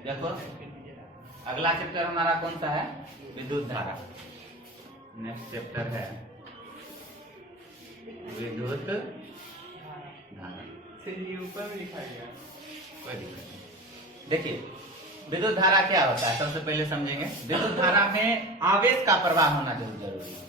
देखो अगला चैप्टर हमारा कौन सा है? विद्युत धारा। नेक्स्ट चैप्टर है विद्युत धारा। ऊपर में लिखा गया, कोई दिक्कत नहीं। देखिए विद्युत धारा क्या होता है, सबसे पहले समझेंगे। विद्युत धारा में आवेश का प्रवाह होना जरूरी है,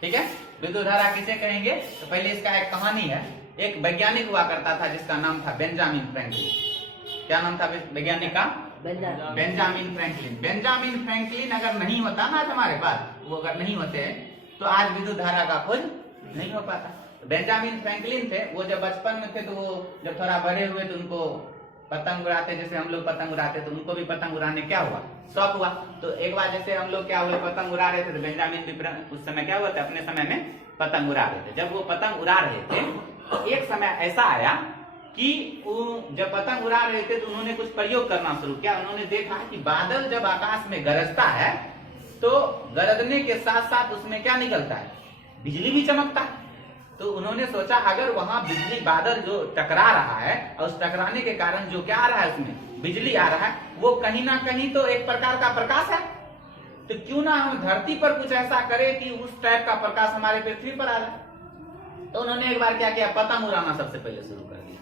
ठीक है। विद्युत धारा किसे कहेंगे? तो पहले इसका एक कहानी है। एक वैज्ञानिक हुआ करता था जिसका नाम था बेंजामिन फ्रैंकलिन। क्या नाम था वैज्ञानिक का? Benjamin Franklin. बेंजामिन फ्रैंकलिन अगर नहीं होता ना आज हमारे पास, वो अगर नहीं होते तो आज विद्युत धारा का खोज नहीं हो पाता। तो बेंजामिन फ्रैंकलिन थे, वो जब बचपन में थे तो वो जब थोड़ा बड़े हुए तो उनको पतंग उड़ाते, जैसे हम लोग पतंग उड़ाते तो उनको भी पतंग उड़ाने क्या हुआ, शौक हुआ। तो एक बार जैसे हम लोग क्या हुए, पतंग उड़ा रहे थे तो बेंजामिन भी उस समय क्या हुआ था, अपने समय में पतंग उड़ा रहे थे। जब वो पतंग उड़ा रहे थे तो एक समय ऐसा आया कि वो जब पतंग उड़ा रहे थे तो उन्होंने कुछ प्रयोग करना शुरू किया। उन्होंने देखा कि बादल जब आकाश में गरजता है तो गरजने के साथ साथ उसमें क्या निकलता है, बिजली भी चमकता है। तो उन्होंने सोचा अगर वहां बिजली, बादल जो टकरा रहा है और उस टकराने के कारण जो क्या आ रहा है उसमें बिजली आ रहा है, वो कहीं ना कहीं तो एक प्रकार का प्रकाश है, तो क्यों ना हम धरती पर कुछ ऐसा करें कि उस टाइप का प्रकाश हमारे पृथ्वी पर आ जाए। तो उन्होंने एक बार क्या किया, पतंग उड़ाना सबसे पहले शुरू कर दिया।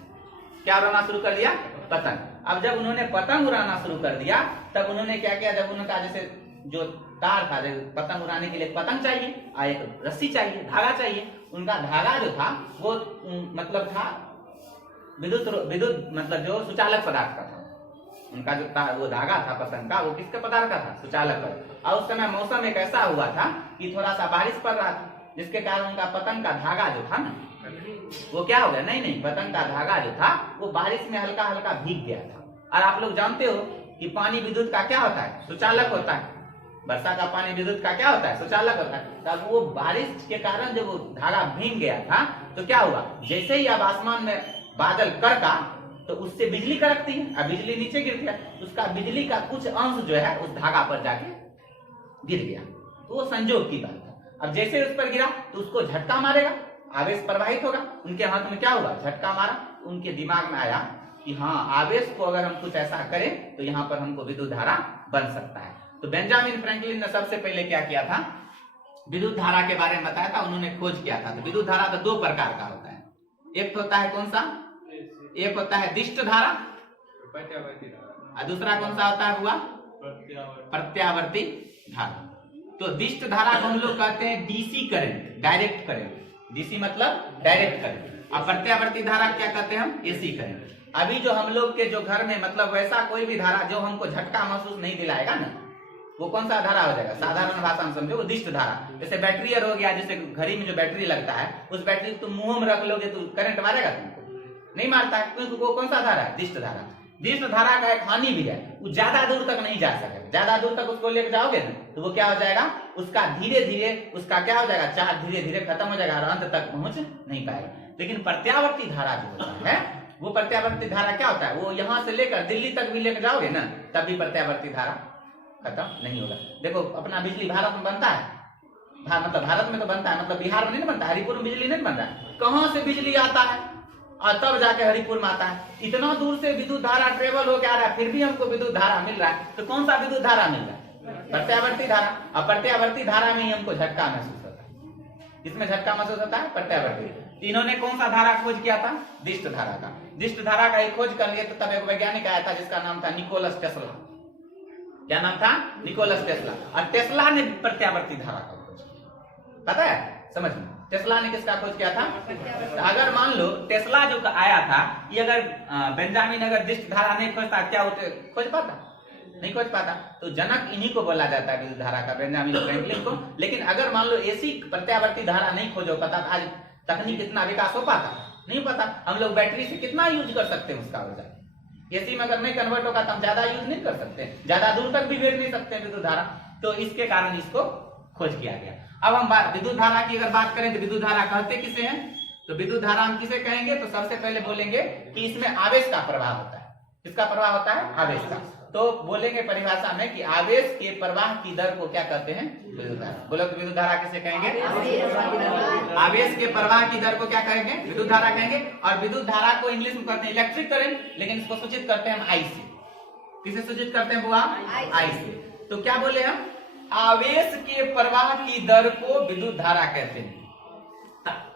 क्या उड़ाना शुरू कर दिया? पतंग। अब जब उन्होंने पतंग उड़ाना शुरू कर दिया तब उन्होंने क्या किया, जब उनका जैसे जो तार था, पतंग उड़ाने के लिए पतंग चाहिए, एक रस्सी चाहिए, धागा चाहिए। उनका धागा जो था वो मतलब था विद्युत मतलब जो सुचालक पदार्थ का था। उनका जो वो धागा था पतंग का, वो किसके पदार्थ का था? सुचालक पदार्थ। और उस समय मौसम एक ऐसा हुआ था कि थोड़ा सा बारिश पड़ रहा था, जिसके कारण उनका पतंग का धागा जो था ना, वो क्या हो गया, नहीं पतंग का धागा जो था वो बारिश में हल्का हल्का भीग गया था। और आप लोग जानते हो कि पानी विद्युत का क्या होता है? सुचालक होता है। वर्षा का पानी विद्युत का क्या होता है? सुचालक होता है। तब वो बारिश के कारण जब वो धागा भीग गया था तो क्या हुआ, जैसे ही अब आसमान में बादल कड़का तो उससे बिजली कड़कती है, अब बिजली नीचे गिरती है, उसका बिजली का कुछ अंश जो है उस धागा पर जाके गिर गया। तो वो संजोग की बात है। अब जैसे उस पर गिरा तो उसको झटका मारेगा, आवेश प्रवाहित होगा। उनके हाथ में क्या हुआ, झटका मारा। उनके दिमाग में आया कि हाँ, आवेश को अगर हम कुछ ऐसा करें तो यहाँ पर हमको विद्युत धारा बन सकता है। तो बेंजामिन फ्रैंकलिन ने सबसे पहले क्या किया था, विद्युत धारा के बारे में बताया था, उन्होंने खोज किया था। तो विद्युत धारा तो दो प्रकार का होता है। एक तो होता है कौन सा, एक होता है दिष्ट धारा, और दूसरा कौन सा होता है हुआ, प्रत्यावर्ती धारा। तो दिष्ट धारा को हम लोग कहते हैं DC current, direct current. DC मतलब डायरेक्ट करंट। और प्रत्यावर्ती धारा क्या कहते हैं हम, एसी करंट। अभी जो हम लोग के जो घर में मतलब वैसा कोई भी धारा जो हमको झटका महसूस नहीं दिलाएगा ना, वो कौन सा धारा हो जाएगा, साधारण भाषा में समझो वो दिष्ट धारा। जैसे बैटरी हो गया, जैसे घड़ी में जो बैटरी लगता है, उस बैटरी को तुम मुंह में रख लोगे तो करंट मारेगा तुमको, नहीं मारता है, क्योंकि वो कौन सा धारा है, दिष्ट धारा। दिष्ट धारा का एक हानि भी है, वो ज्यादा दूर तक नहीं जा सकेगा। ज्यादा दूर तक उसको लेकर जाओगे ना तो वो क्या हो जाएगा, उसका धीरे धीरे उसका क्या हो जाएगा, चार्ज धीरे धीरे खत्म हो जाएगा और अंत तक पहुंच नहीं पाएगा। लेकिन प्रत्यावर्ती धारा जो होता है, वो प्रत्यावर्ती धारा क्या होता है, वो यहाँ से लेकर दिल्ली तक भी लेकर जाओगे ना तब भी प्रत्यावर्ती धारा खत्म नहीं होगा। देखो अपना बिजली भारत में बनता है, मतलब भारत में तो बनता है, मतलब बिहार में नहीं बनता, हरिपुर में बिजली नहीं बन रहा है। कहाँ से बिजली आता है और तब जाके हरिपुर में आता है। इतना दूर से विद्युत धारा ट्रेवल होकर आ रहा है, फिर भी हमको विद्युत धारा मिल रहा है। तो कौन सा विद्युत धारा मिल रहा है, प्रत्यावर्ती धारा। और प्रत्यावर्ती धारा में ही हमको झटका महसूस होता है। किसमें झटका महसूस होता है, प्रत्यावर्ती। इन्होंने कौन सा धारा खोज किया था, दिष्ट धारा का। दिष्ट धारा का ही खोज कर लिए तो तब एक वैज्ञानिक आया था जिसका नाम था निकोलस टेस्ला। क्या नाम था, निकोलस टेस्ला। और टेस्ला ने प्रत्यावर्ती धारा का खोज किया, पता है, समझ में। टेस्ला ने किसका खोज किया था, अगर मान लो टेस्ला जो आया था, ये अगर बेंजामिन अगर दिष्ट धारा नहीं खोजता, क्या होते, खोज पाता, नहीं खोज पाता। तो जनक इन्हीं को बोला जाता है विद्युत धारा का, बेंजामिन फ्रैंकलिन को। लेकिन अगर मान लो एसी प्रत्यावर्ती धारा नहीं खोजो पाता, आज तकनीक इतना विकास हो पाता, नहीं पता। हम लोग बैटरी से कितना यूज कर सकते हैं उसका ऊर्जा, एसी में अगर नहीं कन्वर्ट होगा तो हम ज्यादा यूज नहीं कर सकते, ज्यादा दूर तक भी भेज नहीं सकते विद्युत धारा। तो इसके कारण इसको खोज किया गया। अब हम विद्युत धारा की अगर बात करें तो विद्युत धारा कहते किसे हैं, तो विद्युत धारा हम किसे कहेंगे, तो सबसे पहले बोलेंगे कि इसमें आवेश का प्रवाह होता है। किसका प्रवाह होता है, आवेश का। तो बोलेंगे परिभाषा में कि आवेश के प्रवाह की दर को क्या कहते हैं, विद्युत धारा। बोलो तो विद्युत धारा किसे कहेंगे, आवेश के प्रवाह की दर को क्या कहेंगे, विद्युत धारा कहेंगे। और विद्युत धारा को इंग्लिश में कहते हैं इलेक्ट्रिक करंट, लेकिन इसको सूचित करते हैं हम आई से। किसे सूचित करते हैं बुआ? I आई से। तो क्या बोले हम? आवेश के प्रवाह की दर को विद्युत धारा कहते हैं।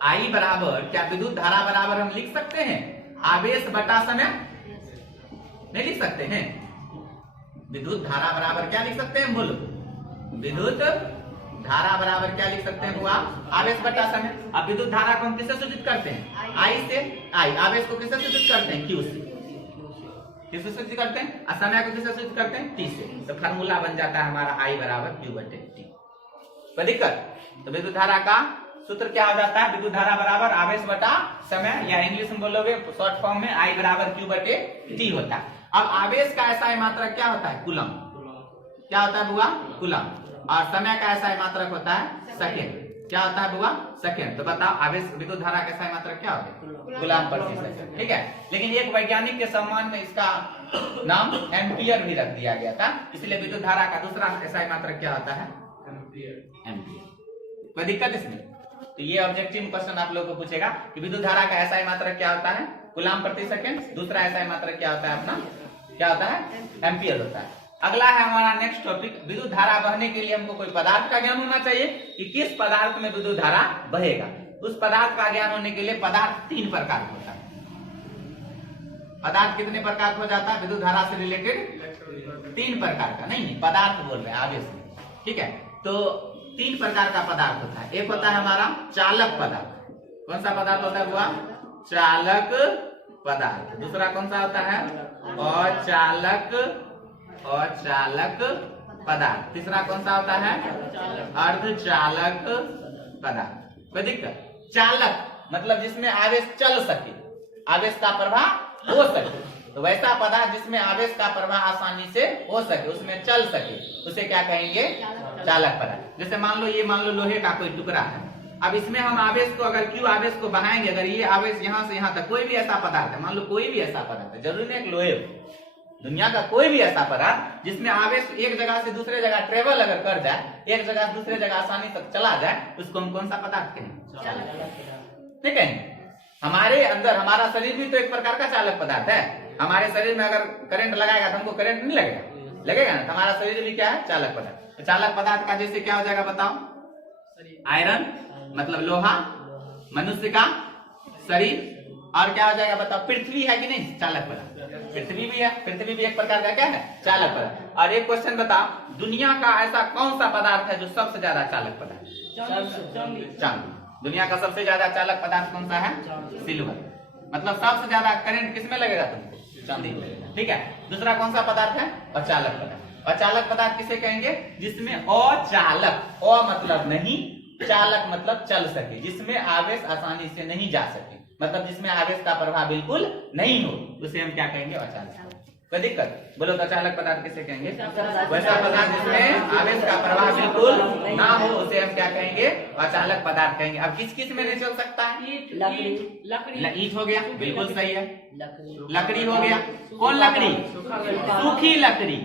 आई बराबर, क्या विद्युत धारा बराबर हम लिख सकते हैं आवेश बटा समय? नहीं लिख सकते हैं। विद्युत धारा बराबर क्या लिख सकते हैं? बोलो, विद्युत धारा बराबर क्या लिख सकते हैं बुआ? आवेश बटा समय। अब विद्युत धारा को हम किससे सूचित करते हैं? आई से। आई आवेश को किससे सूचित करते हैं? क्यू से। किससे सूचित करते हैं? और समय को किससे सूचित करते हैं? टी से। तो फार्मूला बन जाता है हमारा आई बराबर क्यू बटे टी। कोई दिक्कत? तो विद्युत धारा का सूत्र क्या हो जाता है? विद्युत धारा बराबर आवेश बटा समय, या इंग्लिश में बोलोगे शॉर्ट फॉर्म में आई बराबर क्यू बटे टी होता है। अब आवेश का ऐसा मात्रक क्या होता है? कूलम। क्या होता है बुआ? कूलम। और समय का ऐसा मात्रक होता है सेकेंड। क्या होता है बुआ? सेकेंड। तो बताओ आवेश विद्युत धारा का ऐसा मात्रक क्या होगा? कूलम प्रति सेकंड। ठीक है, लेकिन एक वैज्ञानिक के सम्मान में इसका नाम एम्पियर भी रख दिया गया था, इसलिए विद्युत धारा का दूसरा ऐसा मात्रक क्या होता है? एम्पियर। कोई दिक्कत इसमें? तो ये ऑब्जेक्टिव क्वेश्चन आप लोगों को पूछेगा कि विद्युत धारा का ऐसा मात्रक क्या होता है? कूलम प्रति सेकंड। दूसरा ऐसा मात्रक क्या होता है अपना? क्या होता है? एम्पियर होता है। अगला है हमारा नेक्स्ट टॉपिक, विद्युत धारा बहने के लिए हमको कोई पदार्थ का ज्ञान होना चाहिए कि किस पदार्थ में विद्युत धारा बहेगा। उस पदार्थ का ज्ञान होने के लिए पदार्थ 3 प्रकार का होता है। पदार्थ कितने प्रकार का हो जाता है विद्युत धारा से रिलेटेड? 3 प्रकार का। नहीं पदार्थ बोल रहे हैं आवेश में। ठीक है, तो 3 प्रकार का पदार्थ होता है। एक होता है हमारा चालक पदार्थ। कौन सा पदार्थ होता है बुआ? चालक पदार्थ। दूसरा कौन सा होता है? अचालक पदार्थ। तीसरा कौन सा होता है? अर्धचालक पदार्थ। कोई दिक्कत? चालक मतलब जिसमें आवेश चल सके, आवेश का प्रवाह हो सके। तो वैसा पदार्थ जिसमें आवेश का प्रवाह आसानी से हो सके, उसमें चल सके, उसे क्या कहेंगे? चालक पदार्थ। जैसे मान लो लोहे का कोई टुकड़ा है। अब इसमें हम आवेश को, अगर क्यू आवेश को बढ़ाएंगे, अगर ये आवेश यहाँ से यहाँ तक, कोई भी ऐसा पदार्थ है, मान लो कोई भी ऐसा पदार्थ है, जरूरी नहीं लोहे, दुनिया का कोई भी ऐसा पदार्थ जिसमें आवेश एक जगह से दूसरे जगह ट्रेवल अगर कर जाए, एक जगह से दूसरे जगह आसानी से चला जाए, उसको हम कौन सा पदार्थ कहेंगे? ठीक है, हमारे अंदर हमारा शरीर भी तो एक प्रकार का चालक पदार्थ है। हमारे शरीर में अगर करंट लगाएगा तो हमको करंट नहीं लगेगा? लगेगा ना। हमारा शरीर भी क्या है? चालक पदार्थ। तो चालक पदार्थ का जैसे क्या हो जाएगा बताओ? आयरन मतलब लोहा, मनुष्य का शरीर, और क्या हो जाएगा बताओ? पृथ्वी है कि नहीं? चालक पदार्थ। पृथ्वी भी है, पृथ्वी भी एक प्रकार का क्या है? चालक पदार्थ। और एक क्वेश्चन बताओ, दुनिया का ऐसा कौन सा पदार्थ है जो सबसे ज्यादा चालक पदार्थ? चांदी। दुनिया का सबसे ज्यादा चालक पदार्थ कौन सा है? सिल्वर। मतलब सबसे ज्यादा करंट किसमें लगेगा तुमको? चांदी में लगेगा। ठीक है, दूसरा कौन सा पदार्थ है? अचालक पदार्थ। अचालक पदार्थ किसे कहेंगे? जिसमें अचालक, अ मतलब नहीं, चालक मतलब चल सके, जिसमें आवेश आसानी से नहीं जा सके, मतलब जिसमें आवेश का प्रवाह बिल्कुल नहीं हो, उसे हम क्या कहेंगे? अचालक। कोई दिक्कत? बोलो तो अचालक पदार्थ किसे कहेंगे? वैसा पदार्थ जिसमें आवेश का प्रवाह बिल्कुल ना हो, उसे हम क्या कहेंगे? अचालक पदार्थ कहेंगे। अब किस किस में नहीं चल सकता है? ईंट हो गया, बिल्कुल सही है। लकड़ी हो गया, कौन लकड़ी? सूखी लकड़ी।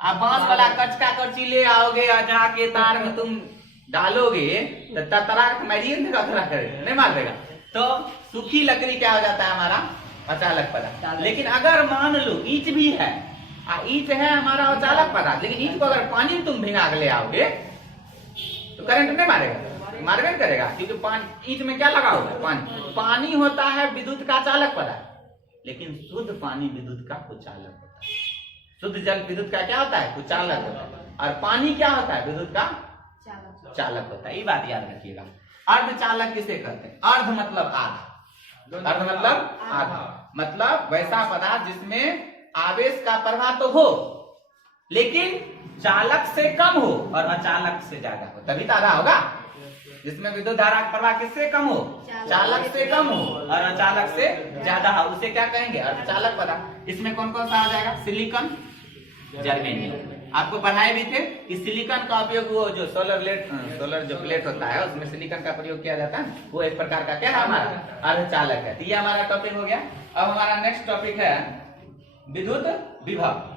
आप बांस वाला कचका करची ले आओगे और जाके तार में तुम डालोगे तो तराक मरीन नहीं मार देगा। तो सूखी लकड़ी क्या हो जाता है? हमारा अचालक पदार्थ। लेकिन अगर मान लो ईंट भी है, ईंट है हमारा अचालक पदार्थ, लेकिन ईंट को अगर पानी में तुम भिगा के ले आओगे तो करंट नहीं मारेगा? मारबे करेगा, क्योंकि पानी, ईंट में क्या लगा होगा? पानी। पानी होता है विद्युत का चालक पदार्थ, लेकिन शुद्ध पानी विद्युत का कुचालक होता है। शुद्ध जल विद्युत का क्या होता है? कुचालक होता है। और पानी क्या होता है? विद्युत का चालक होता है। ये बात याद रखिएगा। अर्धचालक किसे कहते हैं? अर्ध मतलब आधा, अर्ध मतलब आधा, मतलब वैसा पदार्थ जिसमें आवेश का प्रवाह तो हो लेकिन चालक से कम हो और अचालक से ज्यादा हो, तभी तो आधा होगा। जिसमें विद्युत धारा का प्रवाह किससे कम हो? चालक से कम हो और अचालक से ज्यादा हो, उसे क्या कहेंगे? अर्धचालक पदार्थ। इसमें कौन कौन सा आ जाएगा? Silicon, germanium. आपको पढ़ाए भी थे कि सिलिकॉन का उपयोग, वो जो सोलर जो प्लेट होता है उसमें सिलिकॉन का प्रयोग किया जाता है, वो एक प्रकार का क्या है? हमारा अर्धचालक है। तो ये हमारा टॉपिक हो गया। अब हमारा नेक्स्ट टॉपिक है विद्युत विभव।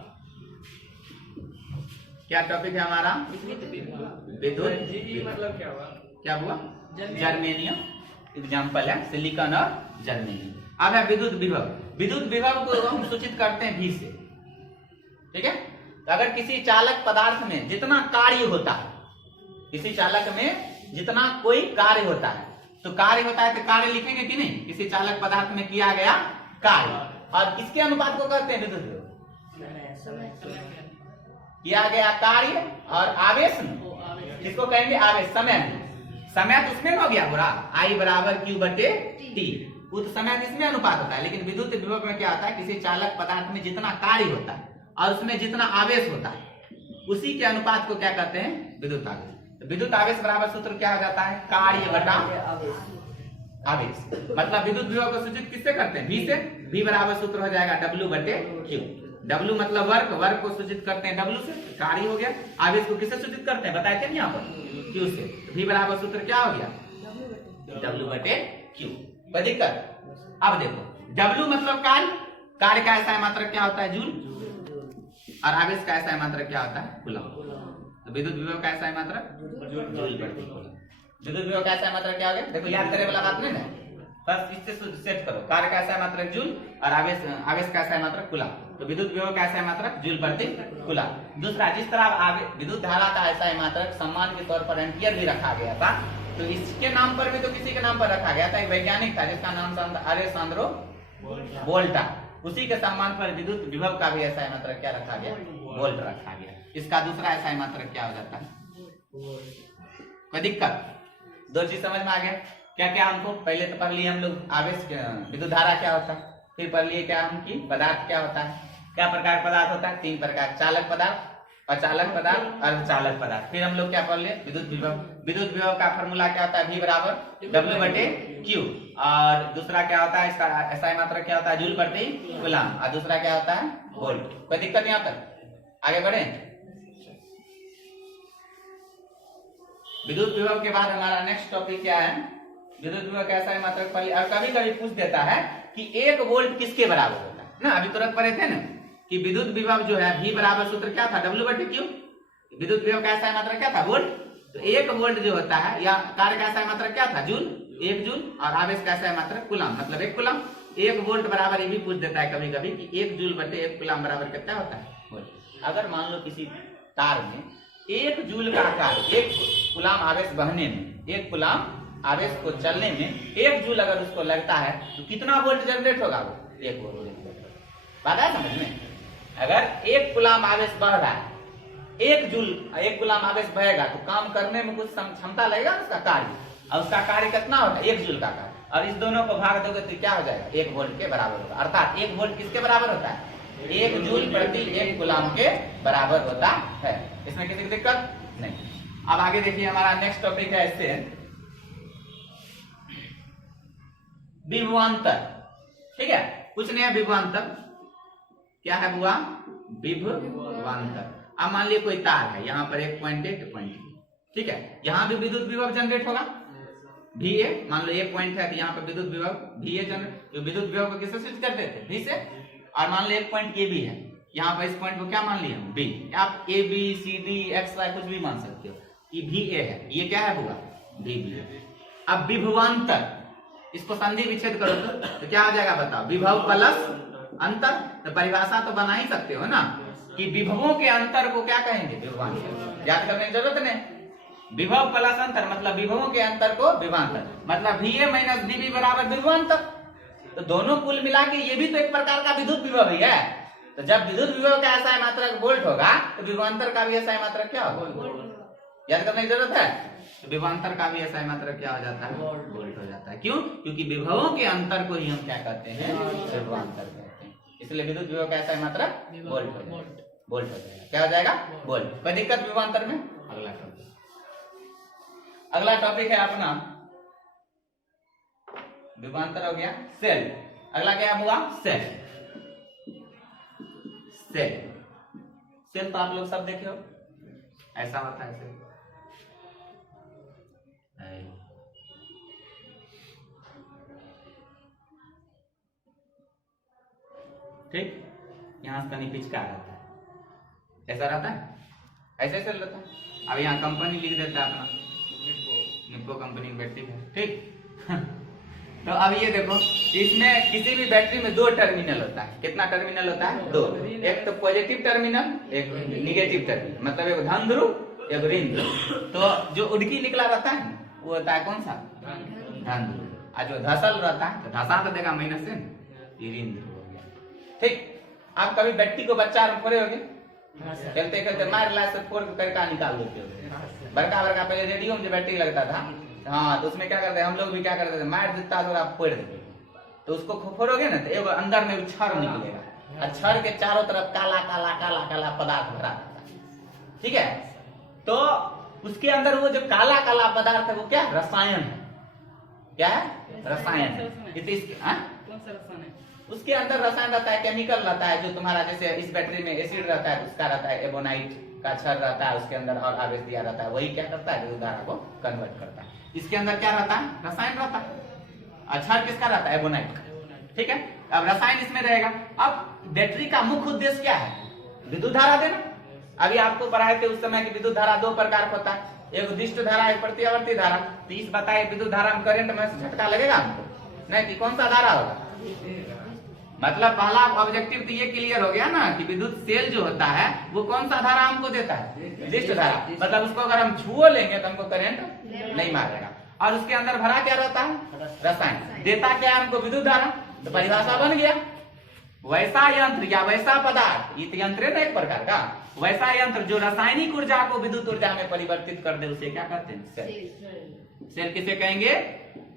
क्या टॉपिक है हमारा? विद्युत मतलब क्या हुआ? क्या हुआ? जर्मेनियम एग्जाम्पल है, सिलिकॉन और जर्मेनियम। अब है विद्युत विभव। विद्युत विभव को हम सूचित करते हैं V से। ठीक है। तो अगर किसी चालक पदार्थ में जितना कार्य होता है, किसी चालक में जितना कोई कार्य होता है, तो कार्य होता है तो कार्य लिखेंगे कि नहीं, किसी चालक पदार्थ में किया गया कार्य, और किसके अनुपात को कहते हैं विद्युत विभव, किया गया कार्य और आवेश में, किसको कहेंगे आवेश, समय में। समय तो उसमें हो गया पूरा I बराबर Q बटे T, वो तो समय किसमें अनुपात होता है, लेकिन विद्युत विभव में क्या होता है, किसी चालक पदार्थ में जितना कार्य होता है और उसमें जितना आवेश होता है, उसी के अनुपात को क्या कहते हैं, विद्युत आवेश। तो विद्युत आवेश बराबर सूत्र क्या हो जाता है, कार्य बटा आवेश। मतलब विद्युत विभव को सूचित किससे करते हैं, V से। V बराबर सूत्र हो जाएगा W बटे Q। W मतलब वर्क, वर्क को सूचित करते हैं W से, कार्य हो गया। आवेश को किससे सूचित करते हैं, बताए थे ना यहाँ पर, Q से। V बराबर सूत्र क्या हो गया, W बटे Q। कोई दिक्कत। अब देखो W मतलब कार्य, कार्य का ऐसा मात्रक क्या होता है, जूल, और आवेश का ऐसा मात्रक क्या होता है, कूलम। तो विद्युत विभव का ऐसा मात्रक जूल प्रति कूलम। विद्युत विभव का ऐसा मात्रक क्या हो गया, देखो याद करे वाला बात नहीं ना, बस इससे सेट करो। कार्य का ऐसा मात्रक जूल और आवेश का ऐसा मात्रक कूलम। तो विद्युत विभव का ऐसा मात्रक जूल प्रति कूलम। दूसरा, जिस तरह विद्युत धारा का ऐसा मात्रक सम्मान के तौर पर एम्पियर भी रखा गया था, तो इसके नाम पर भी तो किसी के नाम पर रखा गया था, एक वैज्ञानिक था जिसका नाम अलेसांद्रो वोल्टा। उसी के सम्मान पर विद्युत विभव का भी ऐसा मात्रक क्या रखा गया, वोल्ट रखा गया। इसका दूसरा ऐसा मात्रक क्या हो जाता है, कोई दिक्कत। दो चीज समझ में आ गया, क्या क्या हमको पहले तो पढ़ लिए हम लोग आवेश, विद्युत धारा क्या होता है, फिर पढ़ लिए क्या हम की पदार्थ क्या होता है, क्या प्रकार पदार्थ होता है, तीन प्रकार, चालक पदार्थ, अचालक पदार्थ, अर्धचालक पदार्थ। फिर हम लोग क्या पढ़ लिए, विद्युत विभव। विद्युत विभव का फॉर्मूला क्या होता है, V बराबर W बटे Q, और दूसरा क्या होता है, इसका ऐसा मात्रक क्या होता है, जूल प्रति कूलम, और दूसरा क्या होता है, वोल्ट। कोई दिक्कत यहाँ तक, आगे बढ़े। विद्युत विभव के बाद हमारा नेक्स्ट टॉपिक क्या है, विद्युत विभव कैसा मात्रक पढ़ लिया। और कभी कभी पूछ देता है कि 1 वोल्ट किसके बराबर होता है ना, अभी तुरंत पढ़े थे ना कि विद्युत विभव जो है V बराबर सूत्र क्या था, W बटे Q। विद्युत विभव का ऐसा मात्रक क्या था, वोल्ट। तो 1 वोल्ट जो होता है, या कार्य का ऐसा मात्रक क्या था, जूल, 1 जूल, और आवेश का ऐसा मात्रक कूलम, मतलब 1 कूलम। 1 वोल्ट बराबर ये भी पूछ देता है कभी कभी कि 1 जूल बटे 1 कूलम बराबर कितना होता है, वोल्ट। अगर मान लो किसी तार में 1 जूल का कार्य, 1 कूलम आवेश बहने में, 1 कूलम आवेश को चलने में 1 जूल अगर उसको लगता है, तो कितना वोल्ट जनरेट होगा, वो 1 वोल्ट। बात है समझ में। अगर 1 कूलम आवेश बह रहा है, 1 जूल 1 कूलम आवेश बहेगा, तो काम करने में कुछ क्षमता लगेगा उसका कार्य, और उसका कार्य कितना होगा, 1 जूल का कार्य, और इस दोनों को भाग दोगे तो क्या हो जाएगा, 1 वोल्ट के बराबर होगा। अर्थात 1 वोल्ट किसके बराबर होता है, 1 जूल प्रति 1 कूलम के बराबर होता है। इसमें किसी की दिक्कत नहीं। अब आगे देखिए, हमारा नेक्स्ट टॉपिक है इससे विभवांतर। ठीक है, कुछ नहीं है विभवांतर, क्या है बुआ, विभवांतर। अब मान लिया कोई तार है, यहाँ पर एक पॉइंट है, एक पॉइंट है, ठीक है, यहाँ भी विद्युत विभव जनरेट होगा, VA। मान लो एक पॉइंट है, यहाँ पर विद्युत विभव VA जनरेट, तो विद्युत विभव को किससे सूचित करते थे, V से। और मान लो एक पॉइंट A भी है, यहाँ पर इस पॉइंट को क्या मान लिया, B। आप A B C D X Y कुछ भी मान सकते हो, ये VA है, ये क्या है बुआ, VB। अब विभवांतर, इसको संधि विच्छेद करो तो क्या हो जाएगा बताओ, विभव प्लस अंतर। तो परिभाषा तो बना ही सकते हो ना कि विभवों के अंतर को क्या कहेंगे, विभवांतर। याद करने की जरूरत नहीं। विभव प्लस अंतर मतलब विभवों के अंतर को विभवांतर, मतलब VA माइनस VB बराबर विभवांतर। तो दोनों कुल मिला के ये भी तो एक प्रकार का विद्युत विभव ही है। तो जब विद्युत विभव का ऐसा मात्रक वोल्ट होगा, तो विभवांतर का भी ऐसा मात्रक क्या होगा, याद करने की जरूरत है। तो विभवांतर का भी ऐसा मात्रक क्या हो जाता है, वोल्ट हो जाता है। क्यों, क्योंकि विभवों के अंतर को ही हम क्या कहते हैं, विभवांतर कहते हैं। इसलिए विद्युत विभव का ऐसा मात्रक वोल्ट हो जाएगा, वोल्ट हो जाएगा, क्या हो जाएगा, वोल्ट। कोई दिक्कत विभवांतर में। अगला टॉपिक है अपना, विभवांतर हो गया, सेल। अगला क्या हुआ, सेल। सेल, सेल तो आप लोग सब देखे हो, ऐसा होता है सेल। ठीक, यहां से कहीं पिचका रहता है, ऐसा रहता है, ऐसे सेल रहता है। अब यहाँ कंपनी लिख देता है अपना, निप्पो कंपनी की बैटरी है, ठीक। तो अब ये देखो, इसमें किसी भी बैटरी में दो टर्मिनल होता है। कितना टर्मिनल होता है? दो। एक तो पॉजिटिव टर्मिनल, एक निगेटिव टर्मिनल, मतलब एक धन ध्रुव एक ऋण ध्रुव। तो जो उड़की निकला रहता है वो होता है कौन सा? धन ध्रुव। और जो धसल रहता है तो धसा तो देगा माइनस से, ये ऋण ध्रुव हो गया। ठीक, आप कभी बैटरी को बच्चा में फोड़े होगे, खेलते खेलते मार ला से फोड़ करके निकाल देते हो। बड़का बड़का पहले रेडियो में जो बैटरी लगता था, हाँ, तो उसमें क्या करते हैं हम लोग भी, क्या करते थे, मार देता तो आप फोड़ देते। तो उसको फोड़ोगे ना तो एक अंदर में छड़ निकलेगा, और छड़ के चारों तरफ काला काला काला काला पदार्थ भरा रहता है। ठीक है, तो उसके अंदर वो जो काला काला पदार्थ है वो क्या? रसायन है। क्या है? रसायन है। उसके अंदर रसायन रहता है, केमिकल रहता है, जो तुम्हारा जैसे इस बैटरी में एसिड रहता है, उसका रहता है एबोनाइट का छड़ रहता है उसके अंदर, और आवेश दिया रहता है, वही क्या करता है? विद्युत धारा को कन्वर्ट करता है। इसके अंदर क्या रहता है? रसायन रहता है। छड़ किसका रहता है? एबोनाइट का। ठीक है, अब रसायन इसमें रहेगा। अब बैटरी का मुख्य उद्देश्य क्या है? विद्युत धारा देना। अभी आपको पढ़ाए थे उस समय की विद्युत धारा दो प्रकार का होता है, एक उद्दिष्ट धारा, एक प्रतिवर्ती धारा। तो इस बताइए विद्युत धारा में करंट में झटका लगेगा हमको? नहीं, कि कौन सा धारा होगा? मतलब पहला ऑब्जेक्टिव तो ये क्लियर हो गया ना कि विद्युत सेल जो होता है वो कौन सा धारा हमको देता है? उद्दिष्ट धारा। मतलब उसको अगर हम छुओ लेंगे तो हमको करंट नहीं मारेगा। और उसके अंदर भरा क्या रहता है? रसायन। देता क्या है हमको? विद्युत धारा। तो परिभाषा बन गया, वैसा यंत्र या वैसा पदार्थ, ये यंत्र है ना एक प्रकार का, वैसा यंत्र जो रासायनिक ऊर्जा को विद्युत ऊर्जा में परिवर्तित कर दे उसे क्या कहते हैं? सेल। सेल किसे कहेंगे?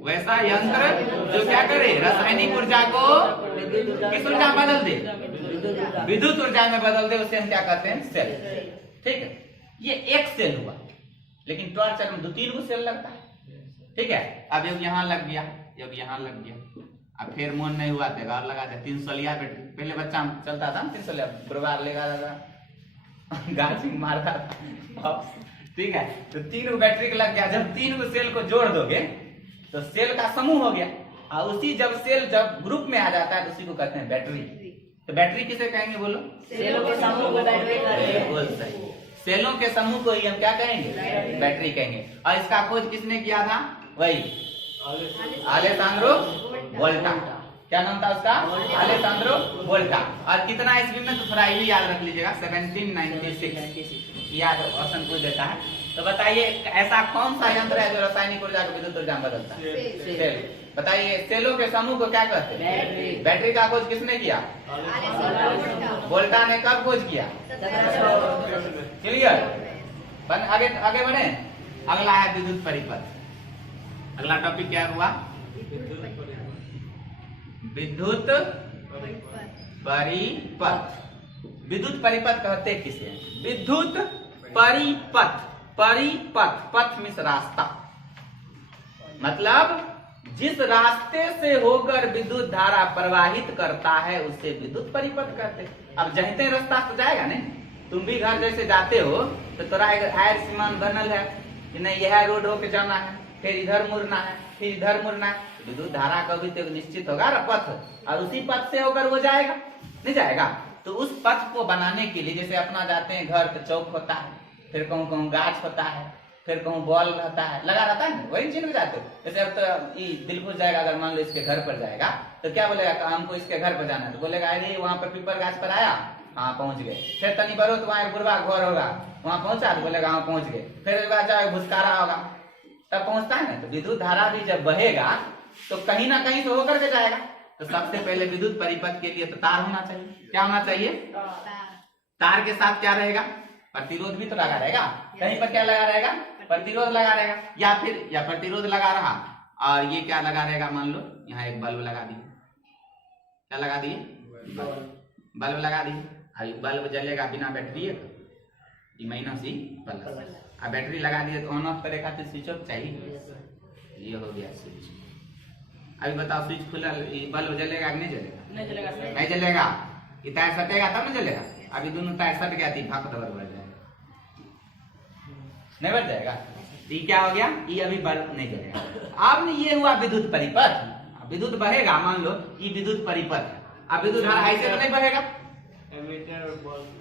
वैसा यंत्र जो क्या करे? रासायनिक ऊर्जा को किस ऊर्जा में बदल दे? विद्युत ऊर्जा में बदल दे, उसे हम क्या कहते हैं? सेल। ठीक है, ये एक सेल हुआ, लेकिन टॉर्च में 2-3 गो सेल लगता है। ठीक है, अब एक यहाँ लग गया, एक यहाँ लग गया, अब फिर मन नहीं हुआ तो और लगा दे। 300 लिया बैटरी, पहले बच्चा चलता था 300 लिया, बुरबार लेगा गाची मारता था। ठीक है, तो 3 गो बैटरी लग गया। जब 3 गो सेल को जोड़ दोगे तो सेल का समूह हो गया, और उसी जब सेल जब ग्रुप में आ जाता है तो उसी को कहते हैं बैटरी। तो बैटरी किसे कहेंगे? बोलो। सेलों के समूह को बैटरी कहते हैं। सेलों के समूह को ही हम क्या कहेंगे? बैटरी कहेंगे। और इसका खोज किसने किया था? वही अलेसांद्रो वोल्टा। क्या नाम था उसका? अलेसांद्रो वोल्टा। और कितना ईस्वी में? तो थोड़ा ये याद रख लीजिएगा, 1796 याद ऑप्शन पूछ देता है। तो बताइए ऐसा कौन सा यंत्र है जो रासायनिक ऊर्जा को विद्युत ऊर्जा में बदलता है? सेल। बताइए सेलों के समूह को क्या कहते हैं? बैटरी का खोज किसने किया? वोल्टा ने कब खोज किया? क्लियर? आगे आगे बढ़े। अगला है विद्युत परिपथ। अगला टॉपिक क्या हुआ? विद्युत परिपथ। विद्युत परिपथ कहते किसे? विद्युत परिपथ। परिपथ, पथ मीन्स रास्ता, मतलब जिस रास्ते से होकर विद्युत धारा प्रवाहित करता है उसे विद्युत परिपथ कहते हैं। अब जहते रास्ता तो जाएगा नहीं, तुम भी घर जैसे जाते हो तो तोरा एक आयर सीमान बनल है कि नहीं, यह रोड होके जाना है, फिर इधर मुड़ना है, फिर इधर मुड़ना है। विद्युत धारा का भी तो निश्चित होगा ना पथ, और उसी पथ से होकर वो जाएगा, नहीं जाएगा? तो उस पथ को बनाने के लिए जैसे अपना जाते हैं घर तो चौक होता है, फिर कहूँ कहूँ गाछ होता है, फिर कहूँ बॉल रहता है, लगा रहता है ना, वही चीज में जाते हो। जैसे अब तो दिल खुश जाएगा, अगर मान लो इसके घर पर जाएगा तो क्या बोलेगा? हमको इसके घर पर जाना है, तो बोलेगा अरे वहाँ पर पीपर गाछ पर आया, हाँ पहुंच गए। फिर तनी बरो तो वहाँ एक बुढ़वा घर होगा, वहाँ पहुंचा तो बोलेगा हाँ पहुंच गए। फिर जाए भुसकारा होगा, तब पहुंचता है ना। तो विद्युत धारा भी जब बहेगा तो कहीं ना कहीं से होकर के जाएगा। तो सबसे पहले विद्युत परिपथ के लिए तो तार होना चाहिए। क्या होना चाहिए? तार के साथ क्या रहेगा? प्रतिरोध भी तो लगा रहेगा। कहीं पर क्या लगा रहेगा? प्रतिरोध लगा रहेगा, या फिर या प्रतिरोध लगा रहा और ये क्या लगा रहेगा? मान लो यहाँ एक बल्ब लगा दिए, क्या लगा दिए? बल्ब लगा दिए। अभी बल्ब जलेगा बिना बैटरी, माइनस ही प्लस। अब बैटरी लगा दिए तो ऑन ऑफ करे खातिर स्विच ऑफ चाहिए, ये हो गया स्विच। अभी बताओ स्विच खुला, बल्ब जलेगा कि नहीं जलेगा? नहीं जलेगा सर। नहीं जलेगा, ये तार सटेगा तब न जलेगा। अभी दोनों तार सट गया थी, भाप दबर बढ़ जाएगा, नहीं बढ़ जाएगा। तो ये क्या हो गया? ये अभी बल्ब नहीं जलेगा। अब ये हुआ विद्युत परिपथ। विद्युत बहेगा, मान लो ये विद्युत परिपथ है। अब विद्युत धारा ऐसे तो नहीं बहेगा, एमीटर और बल्ब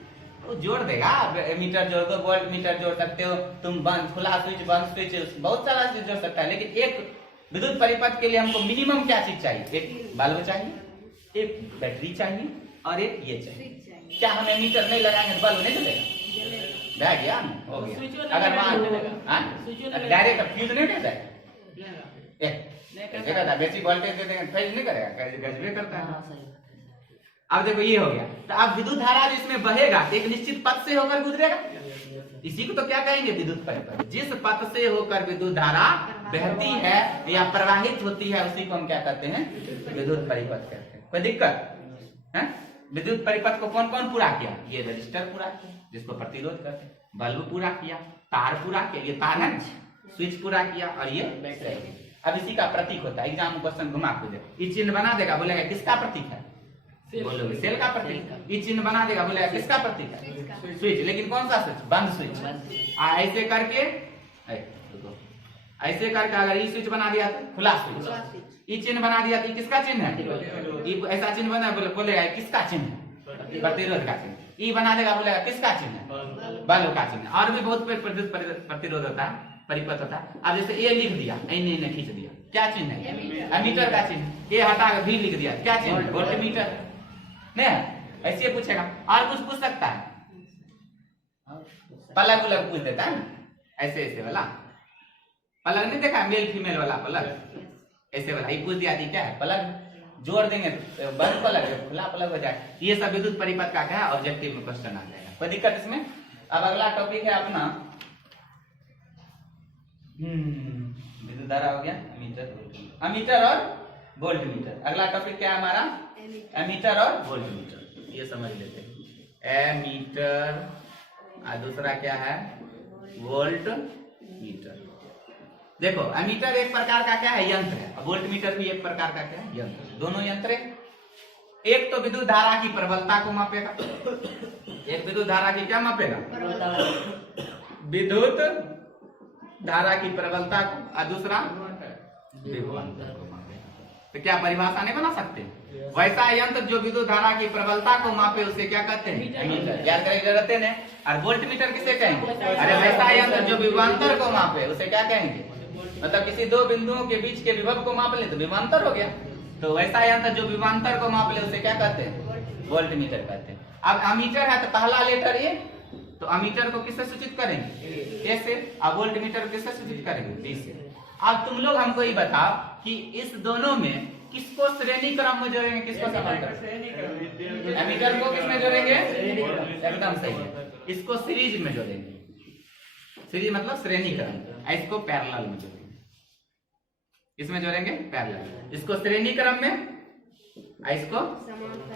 वो जोड़ देगा। मीटर जोड़ दो, वोल्ट मीटर जोड़ सकते हो तुम, बंद खुला स्विच बंद स्विच बहुत सारा स्विच जोड़ सकता है। लेकिन एक विद्युत परिपथ के लिए हमको मिनिमम क्या चीज चाहिए? एक बल्ब चाहिए, एक बैटरी चाहिए और एक ये चाहिए। क्या हम एमीटर नहीं लगाएंगे तो बल्ब नहीं जलेगा? रह गया हो गया। अगर वहां डायरेक्ट फ्यूज नहीं उठेगा, बेसिक वोल्टेज दे देंगे फ्यूज नहीं करेगा, गजबे करता है। अब देखो ये हो गया। तो अब विद्युत धारा जो इसमें बहेगा एक निश्चित पथ से होकर गुजरेगा, इसी को तो क्या कहेंगे? विद्युत परिपथ। जिस पथ से होकर विद्युत धारा बहती है या प्रवाहित होती है उसी को हम क्या कहते हैं? विद्युत परिपथ कहते हैं। कोई दिक्कत है? विद्युत परिपथ को कौन कौन पूरा किया? ये रजिस्टर पूरा किया जिसको प्रतिरोध कहते हैं, बल्ब पूरा किया, तार पूरा किया, ये तार है, स्विच पूरा किया और ये बैटरी। अब इसी का प्रतीक होता है। एग्जाम क्वेश्चन घुमा के दे, ये चिन्ह बना देगा, बोलेगा किसका प्रतीक है? बोलोगे सेल का प्रतीक। ये चिन्ह बना देगा, बोलेगा किसका प्रतीक है? स्विच। लेकिन कौन सा स्विच? बंद स्विच। ऐसे करके ऐसे करके अगर ये स्विच बना दिया तो खुला स्विच। ये चिन्ह बना दिया तो किसका चिन्ह है? ये ऐसा चिन्ह बना बोलेगा किसका चिन्ह है? प्रतिरोध का चिन्ह। ये बना देगा, बोलेगा किसका चिन्ह है? बल्ब का चिन्ह। और भी बहुत प्रतिरोध होता है, परिपथ होता है। अब जैसे ए लिख दिया, इन्हें खींच दिया, क्या चिन्ह है? एमीटर का चिन्ह। ए हटा के भी लिख दिया, क्या चिन्ह है? वोल्टमीटर। नहीं ऐसे पूछेगा। और कुछ पूछ सकता है? पलग उलग पूछ देता है ना, ऐसे ऐसे वाला पलग नहीं देखा? मेल फीमेल वाला पलग, ऐसे वाला ये पूछ दिया। क्या है? पलग। जोड़ देंगे तो बंद पलग है, खुला पलग हो जाए। ये सब विद्युत परिपथ का क्या है? ऑब्जेक्टिव में क्वेश्चन आ जाएगा, कोई दिक्कत इसमें? अब अगला टॉपिक है अपना विद्युत धारा हो गया, अमीटर और वोल्टमीटर। अगला टॉपिक क्या है हमारा? एमीटर और वोल्टमीटर। ये समझ लेते हैं। एमीटर और दूसरा क्या है? वोल्टमीटर। देखो एमीटर एक प्रकार का क्या है? यंत्र है। वोल्टमीटर भी एक प्रकार का क्या है? यंत्र। दोनों यंत्र एक तो विद्युत धारा की प्रबलता को मापेगा, एक विद्युत धारा की क्या मापेगा? विद्युत धारा की प्रबलता को, और दूसरा विभवांतर को मापेगा। तो क्या परिभाषा नहीं बना सकते? वैसा यंत्र जो विद्युत धारा की प्रबलता को मापे उसे क्या कहते हैं? एमीटर। याद करने की जरूरत है। और वोल्टमीटर किसे कहेंगे? अरे वैसा यंत्र जो विभवांतर को मापे उसे क्या कहेंगे? मतलब किसी दो बिंदुओं के बीच के विभव को माप ले तो विभवांतर हो गया। तो वैसा यंत्र जो विभवांतर को माप ले उसे क्या कहते हैं? वोल्टमीटर कहते हैं। अब अमीटर है तो पहला लेटर ए, तो अमीटर को किससे सूचित करेंगे? ए से। अब वोल्टमीटर किससे सूचित करेंगे? बी से। अब तुम लोग हमको ये बताओ कि इस दोनों में किसको श्रेणी क्रम में जोड़ेंगे, किसको समांतर? एमीटर को किसमें जोड़ेंगे? एकदम सही है, इसको सीरीज में जोड़ेंगे। सीरीज मतलब श्रेणी क्रम। इसको पैरेलल में जोड़ेंगे, इसमें जोड़ेंगे पैरेलल। इसको श्रेणी क्रम में, इसको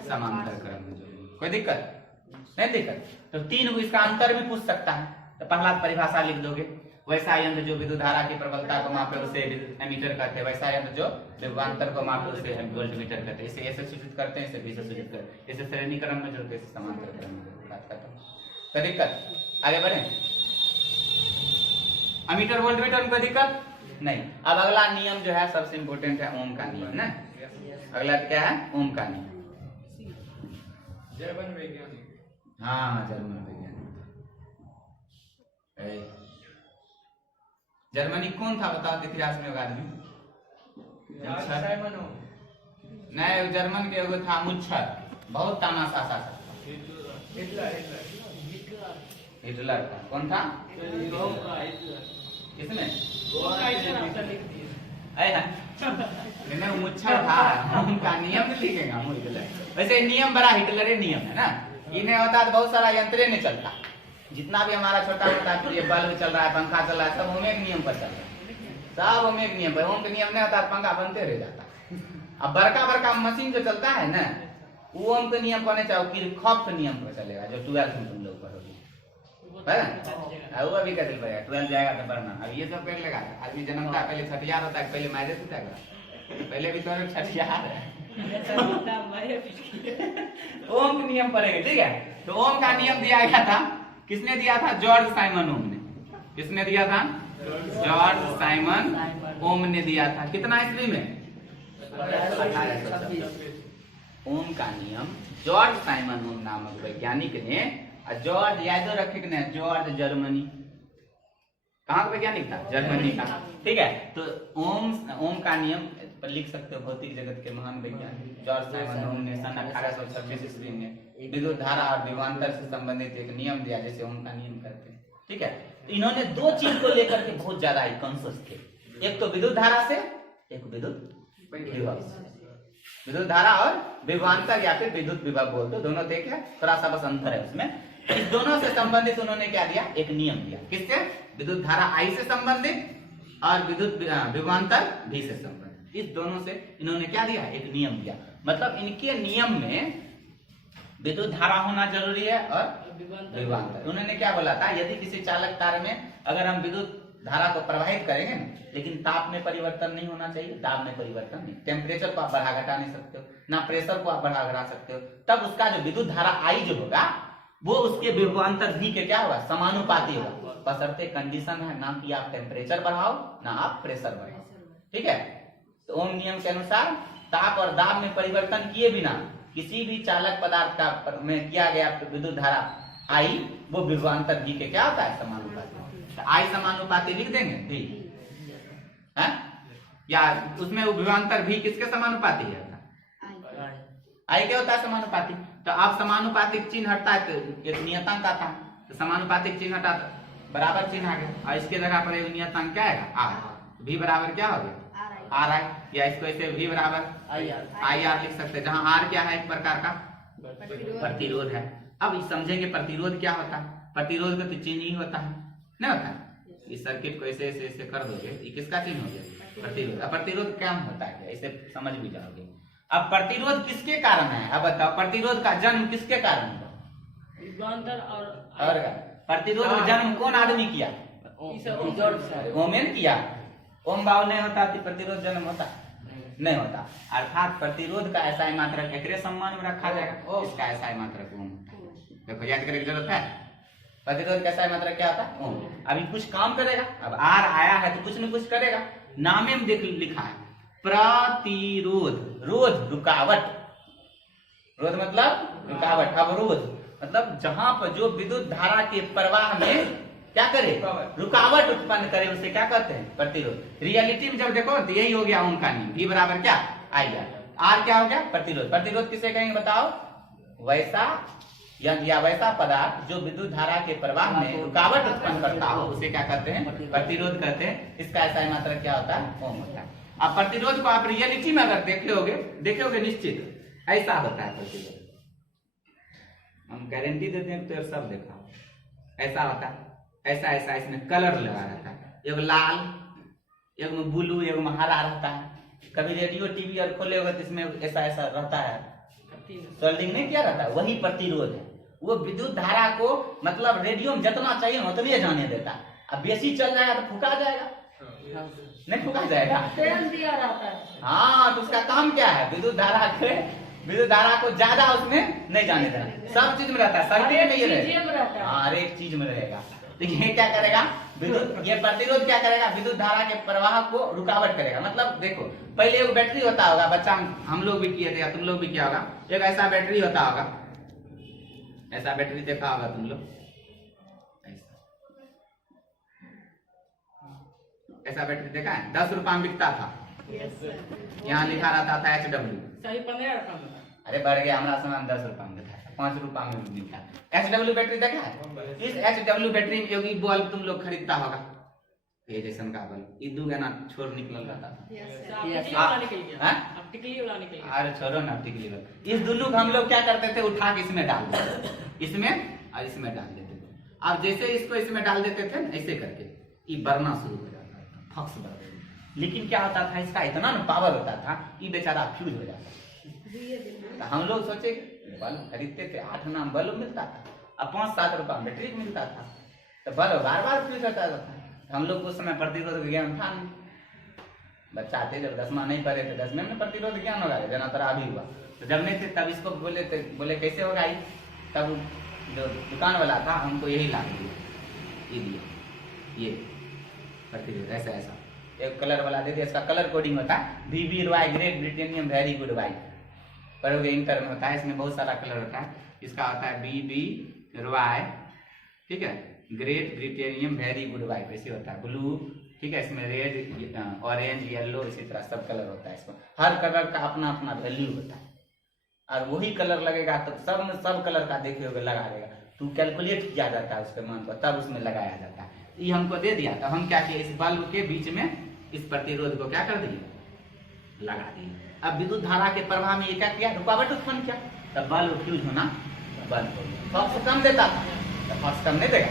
समांतर क्रम में जोड़ेंगे। कोई दिक्कत नहीं? दिक्कत तो तीन इसका अंतर भी पूछ सकता है। तो पहला परिभाषा लिख दोगे, वैसा यंत्र जो विद्युत धारा की प्रबलता को मापे उसे एमीटर कहते हैं, वैसा यंत्र जो विभवांतर को मापे उसे वोल्टमीटर कहते हैं। इसे ऐसे सूचित करते हैं, इसे बी से सूचित करते हैं, इसे श्रेणी क्रम में जोड़ते हैं, इसे समांतर क्रम में जोड़ते हैं। कोई दिक्कत? आगे बढ़े। अमीटर वोल्टमीटर में कोई दिक्कत नहीं। अब अगला नियम जो है सबसे इंपोर्टेंट है ओम का नियम ना। अगला क्या है? ओम का नियम। जर्मन वैज्ञानिक। हाँ जर्मन वैज्ञानिक। जर्मनी कौन था बताओ इतिहास में? आदमी नहीं, जर्मन के एगो था मुच्छर, बहुत तानाशाह शासक। हिटलर था। कौन था? किसने? मुच्छर था। उनका नियम लिखेगा हिटलर। वैसे नियम बड़ा हिटलर नियम है ना। इन्हें होता तो बहुत सारा यंत्र नहीं चलता। जितना भी हमारा छोटा मोटा ये बल्ब चल रहा है, पंखा चल रहा है, सब ओम एक नियम पर चल रहा है। सब ओम एक नियम पर। ओम का नियम नहीं होता तो पंखा बनते रह जाता। अब बड़का बड़का मशीन जो चलता है ना, वो ओम के नियम पर नहीं चाहो, किरचॉफ के नियम पर चलेगा, जो 12th में तुम लोग पढ़ोगे। वो अभी का दिल पड़ेगा, 12th जाएगा तो पढ़ना। अब ये सब कर लेगा। आदमी जन्मता पहले छठियार होता है, पहले मैरिज होता है, पहले भी तो छठियार है। ओम के नियम पढ़ेगा, ठीक है। तो ओम का नियम दिया गया था, किसने दिया था? जॉर्ज साइमन ओम ने। किसने दिया था? जॉर्ज साइमन ओम ने दिया था। कितना ईस्वी में? 1826। ओम का नियम जॉर्ज साइमन ओम नामक वैज्ञानिक ने, जॉर्ज याद रखे कि नहीं? जॉर्ज जर्मनी कहाँ का वैज्ञानिक था? जर्मनी का। ठीक है, तो ओम का नियम पर लिख सकते हो, भौतिक जगत के महान वैज्ञानिक जॉर्ज साइमन ओम ने सन 1826 ईस्वी में विद्युत धारा और विभवांतर से संबंधित एक नियम दिया, जैसे ओम का नियम करते हैं। ठीक है, तो इन्होंने दो चीज को लेकर के बहुत ज्यादा कॉन्शियस थे, एक तो विद्युत धारा से, एक विद्युत विभव से। विद्युत धारा और विभवांतर या फिर विद्युत विभव बोलते, दोनों थे क्या, थोड़ा सा बस अंतर है उसमें। इस दोनों से संबंधित उन्होंने क्या दिया, एक नियम दिया। किससे? विद्युत धारा I से संबंधित और विद्युत विभवांतर V से संबंधित, इस दोनों से इन्होंने क्या दिया, एक नियम दिया। मतलब इनके नियम में विद्युत धारा होना जरूरी है और विभवांतर। उन्होंने क्या बोला था, यदि किसी चालक तार में अगर हम विद्युत धारा को प्रवाहित करेंगे ना, लेकिन ताप में परिवर्तन नहीं होना चाहिए, दाब में परिवर्तन नहीं, टेम्परेचर को आप बढ़ा घटा नहीं सकते हो, ना प्रेशर को आप बढ़ा घटा सकते हो, तब उसका जो विद्युत धारा I जो होगा वो उसके विभवांतर V के क्या होगा, समानुपाती होगा। बशर्ते कंडीशन है ना कि आप टेम्परेचर बढ़ाओ ना आप प्रेशर बढ़ाओ। ठीक है, तो ओम नियम के अनुसार ताप और दाब में परिवर्तन किए बिना किसी भी चालक पदार्थ का में किया गया विद्युत धारा I वो विभवांतर V के क्या होता है, समानुपाती। तो I समानुपाती लिख देंगे V है, या उसमें वो विभवांतर V किसके समानुपाती है, I क्या होता है, समानुपाती। तो आप समानुपातिक चिन्ह हटता है तो एक नियतांक आता है, तो समानुपातिक चिन्ह हटा तो बराबर चिन्ह आ गया, और इसके जगह पर एक नियतांक क्या आएगा, R। V बराबर क्या हो गया, RI, या इसको ऐसे V बराबर IR लिख सकते हैं, जहां R क्या है, एक प्रकार का प्रतिरोध है। अब समझेंगे प्रतिरोध क्या होता है। प्रतिरोध का तो चिन्ह ही होता है, नहीं होता है। इस सर्किट को ऐसे ऐसे ऐसे कर दोगे, ये किसका चिन्ह हो गया, प्रतिरोध। अब प्रतिरोध क्या होता है, ऐसे समझ भी जाओगे। अब प्रतिरोध किसके कारण है, अब बताओ, प्रतिरोध का जन्म किसके कारण हुआ, विभवांतर और प्रतिरोध का जन्म कौन आदमी किया, ओमेन किया। ओम भाव नहीं होता तो प्रतिरोध जन्म होता नहीं होता। अर्थात प्रतिरोध का ऐसा ही मात्रक एकरे सम्मान में रखा जाएगा, इसका ऐसा ही मात्रक ओम। देखो याद करने की जरूरत है, प्रतिरोध कैसा है मात्रक क्या होता है, ओम। अभी कुछ काम करेगा, अब आर आया है तो कुछ न कुछ करेगा। नामे में देख लिखा है प्रतिरोध, रोध रुकावट, रोध मतलब रुकावट, अवरोध मतलब जहां पर जो विद्युत धारा के प्रवाह में क्या करे, रुकावट उत्पन्न करे, उसे क्या कहते हैं, प्रतिरोध। रियलिटी में जब देखो तो यही हो गया ओम का नियम, V बराबर क्या, IR। R क्या हो गया, प्रतिरोध। प्रतिरोध किसे कहेंगे बताओ, वैसा या वैसा पदार्थ जो विद्युत धारा के प्रवाह में रुकावट उत्पन्न करता हो उसे क्या कहते हैं, प्रतिरोध कहते हैं। इसका ऐसा मात्रक क्या होता है, ओम होता है। अब प्रतिरोध को आप रियलिटी में अगर देखोगे निश्चित ऐसा होता है प्रतिरोध, हम गारंटी देते हैं तो सब देखा ऐसा होता है, ऐसा ऐसा इसमें कलर लगा रहता है, एक लाल, एक में ब्लू, एक में हरा रहता है। कभी रेडियो टीवी और खोले होगा तो इसमें ऐसा ऐसा रहता है, सोल्डिंग नहीं किया रहता है, वही प्रतिरोध है। वो विद्युत धारा को मतलब रेडियो में जितना चाहिए उतने जाने देता है। अब बेसी चल जाएगा तो फुका जाएगा, नहीं फुका जाएगा, दिया रहता है। हाँ, तो उसका काम क्या है, विद्युत धारा को ज्यादा उसमें नहीं जाने देना। सब चीज में रहता है, सर्किट में ये रहेगा, हाँ हर एक चीज में रहेगा। तो ये क्या करेगा, विद्युत, ये प्रतिरोध क्या करेगा, विद्युत धारा के प्रवाह को रुकावट करेगा। मतलब देखो पहले एक बैटरी होता होगा, बच्चा हम लोग भी किए थे या तुम लोग भी किया होगा, एक ऐसा बैटरी होता होगा, ऐसा बैटरी देखा होगा तुम लोग, ऐसा बैटरी देखा है, 10 रुपया में बिकता था, यहाँ लिखा रहता था HW, सही 15 रकम। अरे बढ़ गया, हमारा सामान 10 रुपया में था, 5 रुपया में मिलता है। HW बैटरी देखा है, इस HW बैटरी में योगी बल्ब तुम लोग खरीदता होगा, ये जैसन का बल्ब, ये 2 गना छोर निकल रहता था, अरे छोड़ो ना टिकली बल्ब। इस दोनों को हम लोग क्या करते थे, उठा के इसमें डाल देते, इसमें और इसमें डाल देते थे। अब जैसे इसको इसमें डाल देते थे ऐसे करके ये बढ़ना शुरू हो जाता था, फक्स बढ़। लेकिन क्या होता था, इसका इतना ना पावर होता था, ये बेचारा फ्यूज हो जाता। तो हम लोग सोचे बल्ब खरीदते थे, 8 आना बल्ब मिलता था, अब 5-7 रुपया बैटरी मिलता था, तो बल्ब बार बार फ्यूज होता था। हम लोग उस समय प्रतिरोध ज्ञान था नहीं, बच्चा थे, जब 10वीं नहीं पढ़े थे, 10वीं में प्रतिरोध ज्ञान होगा, जना तरह अभी हुआ। तो जब नहीं थे तब इसको बोले कैसे होगा ये, तब जो दुकान वाला था हमको यही ला दिया, ये प्रतिरोध ऐसा ऐसा एक कलर वाला दे दिया। इसका कलर कोडिंग होता है VB Roy great Britain very good white, पढ़ोगे इंटर में होता है, इसमें बहुत सारा कलर होता है। इसका होता है BB रॉय, ठीक है, great Britain very good white ऐसे होता है। ब्लू, ठीक है, इसमें रेड, ऑरेंज, येलो, इसी तरह सब कलर होता है। इसमें हर कलर का अपना अपना वैल्यू होता है, और वही कलर लगेगा तो सब में सब कलर का देखे होगा लगा देगा, तो कैलकुलेट किया जाता है उसके मान पर, तब उसमें लगाया जाता है। ये हमको दे दिया, तो हम क्या किए, इस बल्ब के बीच में इस प्रतिरोध को क्या कर दिए, लगा दिए। अब विद्युत धारा के प्रवाह में ये क्या किया, रुकावट उत्पन्न किया, तब बल्ब फ्यूज होना बंद हो गया। फॉक्स कम देता था, तो फॉक्स कम नहीं देगा,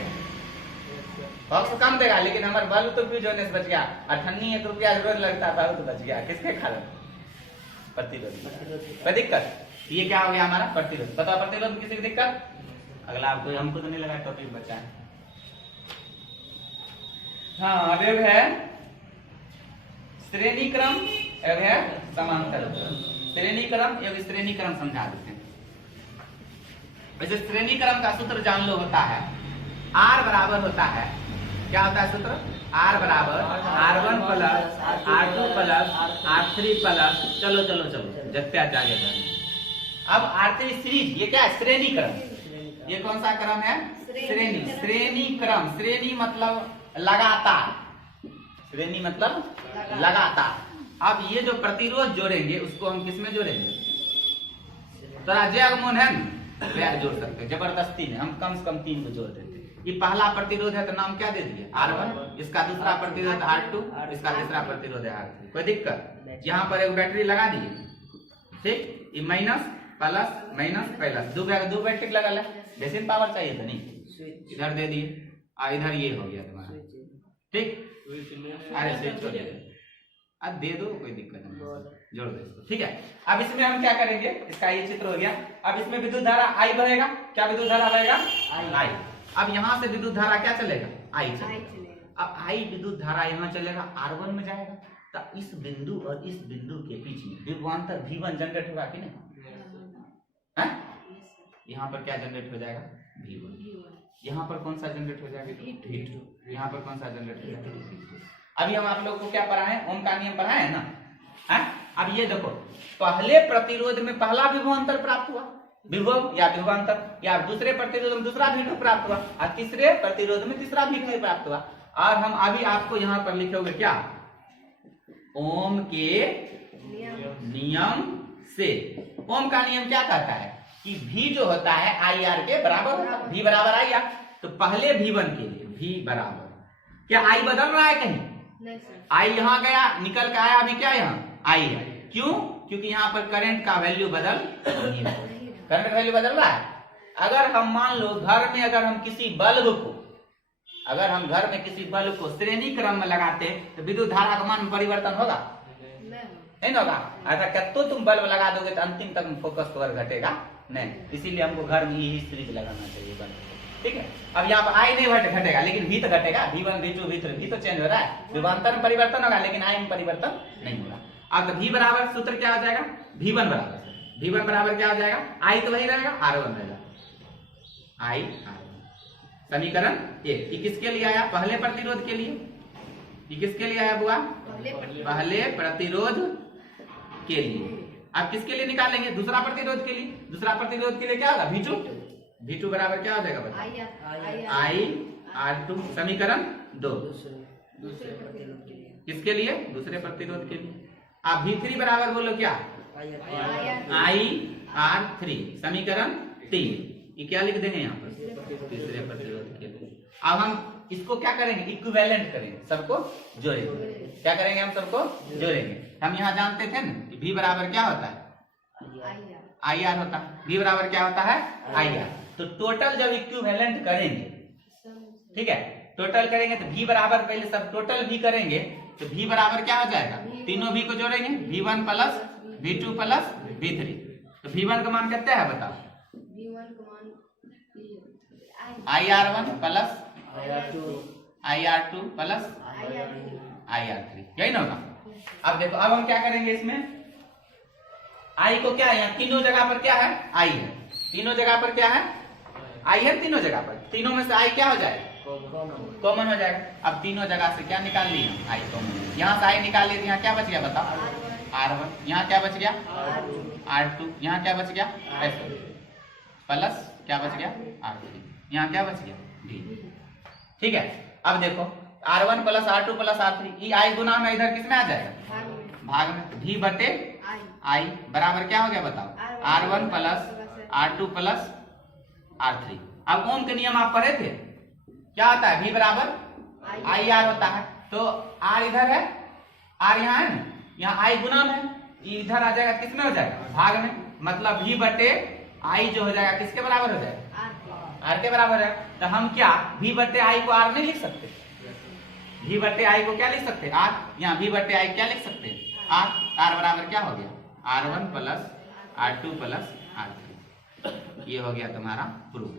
फॉक्स कम देगा, लेकिन हमारे बल्ब तो फ्यूज होने से बच गया। 98 रुपया रोज लगता था, तो बच गया किसके कारण, प्रतिरोध। कोई दिक्कत, ये क्या हो गया हमारा प्रतिरोध। पता प्रतिरोध में किसी की दिक्कत, अगला आपको, हमको तो नहीं लगा टॉपिक बचा है। हाँ, अब है श्रेणी क्रम, अब है समांतर क्रम। श्रेणी क्रम एवं श्रेणी क्रम समझा देते हैं। वैसे श्रेणी क्रम का सूत्र जान लो, होता है R बराबर होता है, क्या होता है सूत्र, R बराबर R1 plus R2 plus R3 plus, चलो चलो चलो जत्या जाएगा। अब R3 सीरीज, ये क्या है, श्रेणी क्रम। ये कौन सा क्रम है, श्रेणी। श्रेणी क्रम, श्रेणी मतलब लगातार, श्रेणी मतलब लगातार। अब ये जो प्रतिरोध जोड़ेंगे उसको हम किसमें जोड़ेंगे, थोड़ा जगमोहन है ना, जोड़ सकते हैं जबरदस्ती में, हम कम से कम 3 को जोड़ देते हैं। ये पहला प्रतिरोध है तो नाम क्या दे दिए, R1, इसका दूसरा प्रतिरोध R2, इसका तीसरा प्रतिरोध है R3। कोई दिक्कत, यहाँ पर एक बैटरी लगा दिए, ठीक, ये माइनस प्लस माइनस प्लस, दो बैटरी लगा है, बेसिन पावर चाहिए था नहीं, इधर दे दिए, इधर ये हो गया तुम्हारा, ठीक। अरे स्विच हो गया, अब दे दो, कोई दिक्कत नहीं, जोड़ दो इसको, ठीक है। अब इसमें हम क्या करेंगे, इसका ये चित्र हो गया। अब इसमें विद्युत धारा I बहेगा, क्या विद्युत धारा बहेगा, I। अब यहाँ से विद्युत धारा क्या चलेगा, I चलेगा। अब I विद्युत धारा यहाँ चलेगा, R1 में जाएगा, तो इस बिंदु और इस बिंदु के बीच में विभवांतर V1 जनरेट होगा कि नहीं, यहाँ पर क्या जनरेट हो जाएगा, V1। यहाँ पर कौन सा जनरेट हो जाएगा, V2। यहाँ पर कौन सा जनरेट हो जाएगा, V2। अभी हम आप लोग को क्या पढ़ाए, ओम का नियम पढ़ाए है ना, है? अब ये देखो, पहले प्रतिरोध में पहला विभवांतर प्राप्त हुआ, विभव या विभवांतर, या दूसरे प्रतिरोध में दूसरा V2 प्राप्त हुआ, और तीसरे प्रतिरोध में तीसरा V3 प्राप्त हुआ। और हम अभी आपको यहाँ पर लिखोगे क्या, ओम के नियम से। ओम का नियम क्या कहता है कि V जो होता है IR के बराबर होता है, V बराबर IR। तो पहले V1 के लिए V बराबर, क्या I बदल रहा है कहीं, I यहाँ गया, निकल के आया, अभी क्या यहाँ I है, क्यों, क्योंकि यहाँ पर करंट का वैल्यू बदल नहीं है, करंट वैल्यू बदल रहा है। अगर हम मान लो घर में, अगर हम किसी बल्ब को, अगर हम घर में किसी बल्ब को श्रेणी क्रम में लगाते तो विद्युत धारा का मान में परिवर्तन होगा, नहीं होगा। ऐसा कतो तुम बल्ब लगा दोगे तो अंतिम तक फोकस पावर घटेगा नहीं, इसीलिए हमको घर में यही सीरीज लगाना चाहिए बल्ब, ठीक है। अब यहाँ पर I नहीं घटेगा, लेकिन V तो घटेगा, V1 V2 V3, V तो चेंज हो रहा है, विभवांतर में परिवर्तन होगा, लेकिन I में परिवर्तन नहीं होगा। अब तो V बराबर सूत्र क्या हो जाएगा, V1 बराबर, V1 बराबर क्या हो जाएगा, I तो वही रहेगा, R1 रहेगा, I R1। समीकरण 1, ये किसके लिए आया, पहले प्रतिरोध के लिए। ये किसके लिए आया बुआ, पहले प्रतिरोध के लिए। अब किसके लिए निकालेंगे, दूसरा प्रतिरोध के लिए। दूसरा प्रतिरोध के लिए क्या होगा, V2, V2 बराबर क्या हो जाएगा बता, I R2। समीकरण 2, किसके लिए, दूसरे प्रतिरोध के लिए। अब V3 बराबर बोलो क्या, I R3। समीकरण 3, ये क्या लिख देंगे यहाँ पर, तीसरे प्रतिरोध के लिए। अब हम इसको क्या करेंगे, इक्विवेलेंट करेंगे, सबको जोड़ेंगे। क्या करेंगे, हम सबको जोड़ेंगे। हम यहाँ जानते थे ना कि V बराबर क्या होता है, IR होता है। V बराबर क्या होता है, IR। तो टोटल जब इक्विवेलेंट करेंगे, ठीक है, टोटल करेंगे तो V बराबर, पहले सब टोटल V करेंगे तो V बराबर क्या हो जाएगा, तीनों V को जोड़ेंगे, V1 plus V2 plus V3। तो V1 का मान कितना है बताओ, IR1 plus IR2 plus IR3, यही ना होगा। अब देखो, अब हम क्या करेंगे इसमें, I को क्या है, यहाँ तीनों जगह पर क्या है, I है, तीनों जगह पर क्या है, I है, तीनों जगह पर, तीनों में से I क्या हो जाएगा, कॉमन हो जाएगा। अब तीनों जगह से क्या निकाल लिया, I कॉमन, यहाँ से I निकाल लिया, यहाँ क्या बच गया बताओ, R1, यहाँ क्या बच गया, R2, यहाँ क्या बच गया, प्लस क्या बच गया, R3, यहाँ क्या बच गया, V। ठीक है। अब देखो R1 plus R2 plus R3 ये आई गुना में इधर किसमें आ जाएगा, भाग में। V बटे I बराबर क्या हो गया बताओ, R1 plus R2 plus R3। अब ओम के नियम आप पढ़े थे, क्या होता है, V बराबर IR होता है। तो R इधर है, R यहाँ है ना, यहाँ I गुना में, इधर आ जाएगा किसमें हो जाएगा, भाग में। मतलब V बटे I जो हो जाएगा किसके बराबर हो जाएगा, R के बराबर है। तो हम क्या V बटे I को R नहीं लिख सकते, V बटे I को क्या लिख सकते R, यहाँ V बटे I क्या लिख सकते R। R बराबर क्या हो गया, R1 plus R2 plus R3। ये हो गया तुम्हारा प्रूफ।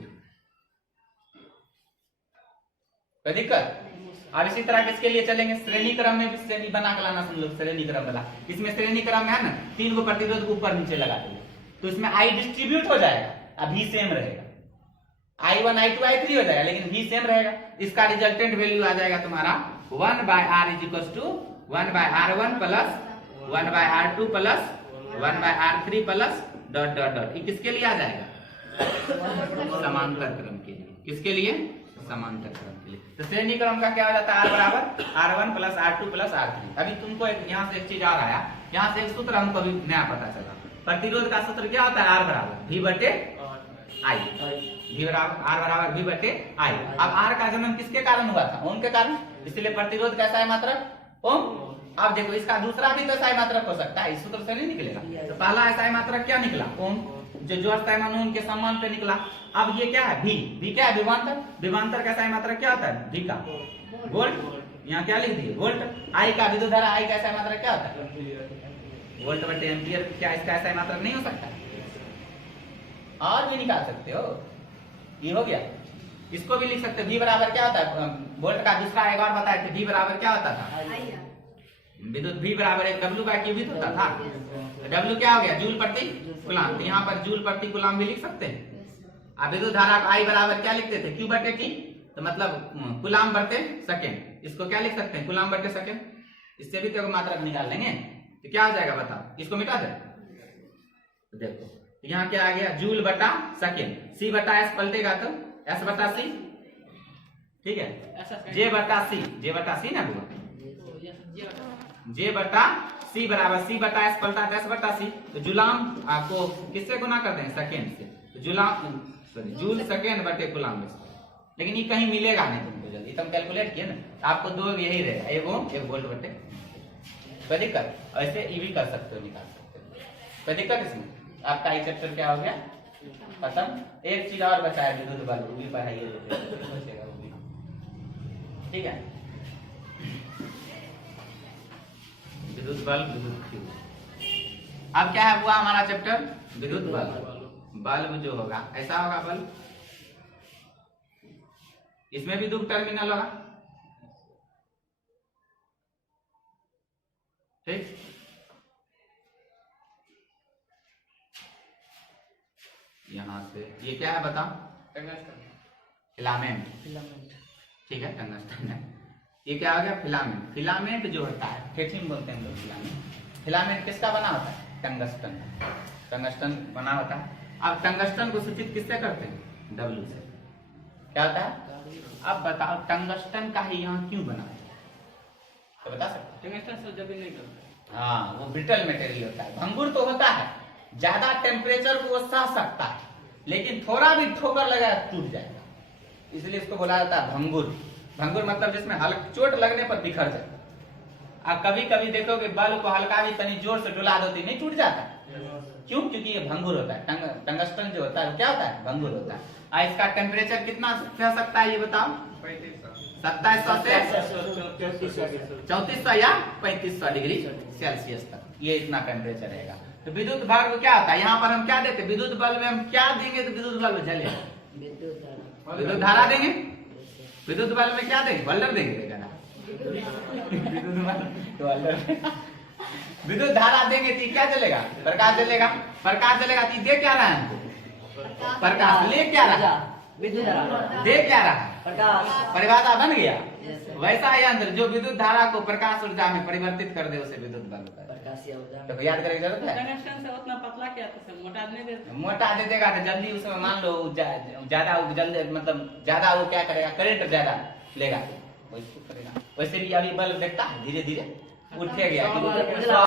कोई दिक्कत। अब इसी तरह किसके लिए चलेंगे, श्रेणी क्रम में भी श्रेणी बना के लाना, सुन लो श्रेणी क्रम वाला। इसमें श्रेणी क्रम में है ना, 3 को प्रतिरोध को ऊपर नीचे लगा देंगे तो इसमें I डिस्ट्रीब्यूट हो जाएगा, अब V सेम रहेगा, I1 I2 I3 हो जाएगा लेकिन V सेम रहेगा। इसका रिजल्टेंट वैल्यू आ जाएगा तुम्हारा 1/R is equal to 1/R1 plus 1/R2 plus 1/R3 plus dot dot dot. ये किसके लिए आ जाएगा, समांतर क्रम के लिए। किसके लिए, समांतर क्रम के लिए। तो श्रेणी क्रम का क्या हो जाता है, R बराबर R1 plus R2 plus R3। अभी तुमको यहाँ से एक चीज और आया, यहाँ से एक सूत्र हमको भी नया पता चला। प्रतिरोध का सूत्र क्या होता है, R बराबर V बटे I, V बराबर R बराबर V बटे I। अब R का जन्म किसके कारण हुआ था, ओम के कारण, इसलिए प्रतिरोध कैसा है मात्रक ओम। अब देखो इसका दूसरा भी तो SI मात्रक हो सकता है, इस सूत्र से नहीं निकलेगा। तो पहला SI मात्रक क्या निकला, ओम, जो स्थायमान उनके सम्मान पे निकला। अब ये क्या है, V क्या है, विभवांतर। विभवांतर का SI मात्रक क्या होता है, V का वोल्ट, यहाँ क्या लिख दिए वोल्ट। I का विद्युत धारा I का SI मात्रक क्या होता है, वोल्ट बटे एम्पियर। क्या इसका SI मात्रक नहीं हो सकता, और भी निकाल सकते हो। ये हो गया। इसको भी लिख सकते हो, V बराबर क्या होता है, वोल्ट का दूसरा एक और बताए थे, V बराबर क्या होता था, विद्युत V बराबर एक W/Q होता था। W क्या हो गया, जूल प्रति कूलाम। तो यहाँ पर जूल प्रति कूलाम भी लिख सकते हैं। अब विद्युत धारा को I बराबर क्या लिखते थे, Q बटे T, तो मतलब कूलाम बटे सेकेंड। इसको क्या लिख सकते हैं, कूलाम बटे सेकेंड। इससे भी तो मात्रक निकाल लेंगे, तो क्या हो जाएगा बताओ, इसको मिटा दे। देखो यहाँ क्या आ गया, जूल बटा सेकेंड, C बटा S पलटेगा तो S बटा C, ठीक है, J बटा C ना हुआ, J बटा C बराबर C बटा S पलटा S बटा C। तो जुलाम आपको किससे गुना कर देंगे, सेकेंड से। तो जुलाम सॉरी जूल सेकेंड बटे कूलाम। लेकिन ये कहीं मिलेगा नहीं तुमको जल्दी, तुम कैलकुलेट किए ना, आपको दो यही रहेगा, एक ओम एक वोल्ट बटे। कोई दिक्कत, ऐसे ये भी कर सकते हो, निकाल सकते हो। कोई दिक्कत इसमें। आपका ये चैप्टर क्या हो गया खत्म। एक चीज और बचा है, विद्युत बल, वो भी पढ़ाइए, ठीक है। विद्युत बल, विद्युत q। अब क्या है हुआ हमारा चैप्टर, विद्युत बल। बल्ब जो होगा ऐसा होगा बल्ब, इसमें भी 2 टर्मिनल होगा, ठीक। यहां से ये क्या है बताओ, फिलामेंट, ठीक है, टंगस्टन है। ये क्या हो गया, फिलामेंट। फिलामेंट जो होता है, ठेठिन बोलते हैं हम लोग फिलामेंट। फिलामेंट किसका बना होता है, टंगस्टन, टंगस्टन बना होता है। अब टंगस्टन को सूचित किससे करते हैं, W से। क्या होता है, अब बताओ टंगस्टन का ही यहाँ क्यों बना, तो बता सकते, टंगस्टन से जब नहीं करता, हाँ वो ब्रिटल मटेरियल होता है, भंगुर तो होता है, ज्यादा टेम्परेचर को वो सह सकता है, लेकिन थोड़ा भी ठोकर लगा टूट जाएगा, इसलिए इसको बोला जाता है भंगुर। भंगुर मतलब जिसमें हल्का चोट लगने पर बिखर जाए। अब कभी कभी देखोगे बल्ब को हल्का भी तनी जोर से डुला दो नहीं टूट जाता, क्यों, क्योंकि ये भंगुर होता है। टंगस्टन जो होता है वो क्या होता है, भंगुर होता है। और इसका टेम्परेचर कितना सह सकता है ये बताओ, 2700 से 3400 या 3500 डिग्री सेल्सियस तक, ये इतना टेम्परेचर रहेगा। तो विद्युत बल्ब क्या होता है, यहाँ पर हम क्या देते, विद्युत बल्ब में हम क्या देंगे तो विद्युत बल्ब जलेगा, विद्युत धारा देंगे। विद्युत बल्ब में क्या देंगे, वोल्टेज देंगे, विद्युत धारा देंगे तो क्या जलेगा, प्रकाश जलेगा। प्रकाश जलेगा तो दे क्या रहा है हमको, प्रकाश। ले क्या रहा, विद्युत धारा दे क्या रहा, प्रकाश। परिभाषा बन गया। वैसा ही अंदर जो विद्युत धारा को प्रकाश ऊर्जा में परिवर्तित कर दे उसे विद्युत बल्ब कहते हैं। प्रकाशीय ऊर्जा तो याद करने की जरूरत है। टंगस्टन से उतना पतला क्या था, मोटा नहीं देता, मोटा दे देगा तो जल्दी उसमें मान लो ज्यादा जल्दी मतलब ज्यादा वो क्या करेगा, करंट ज्यादा लेगा, वैसे करेगा। वैसे भी अभी बल्ब देखता है, धीरे धीरे उठे गया। उजला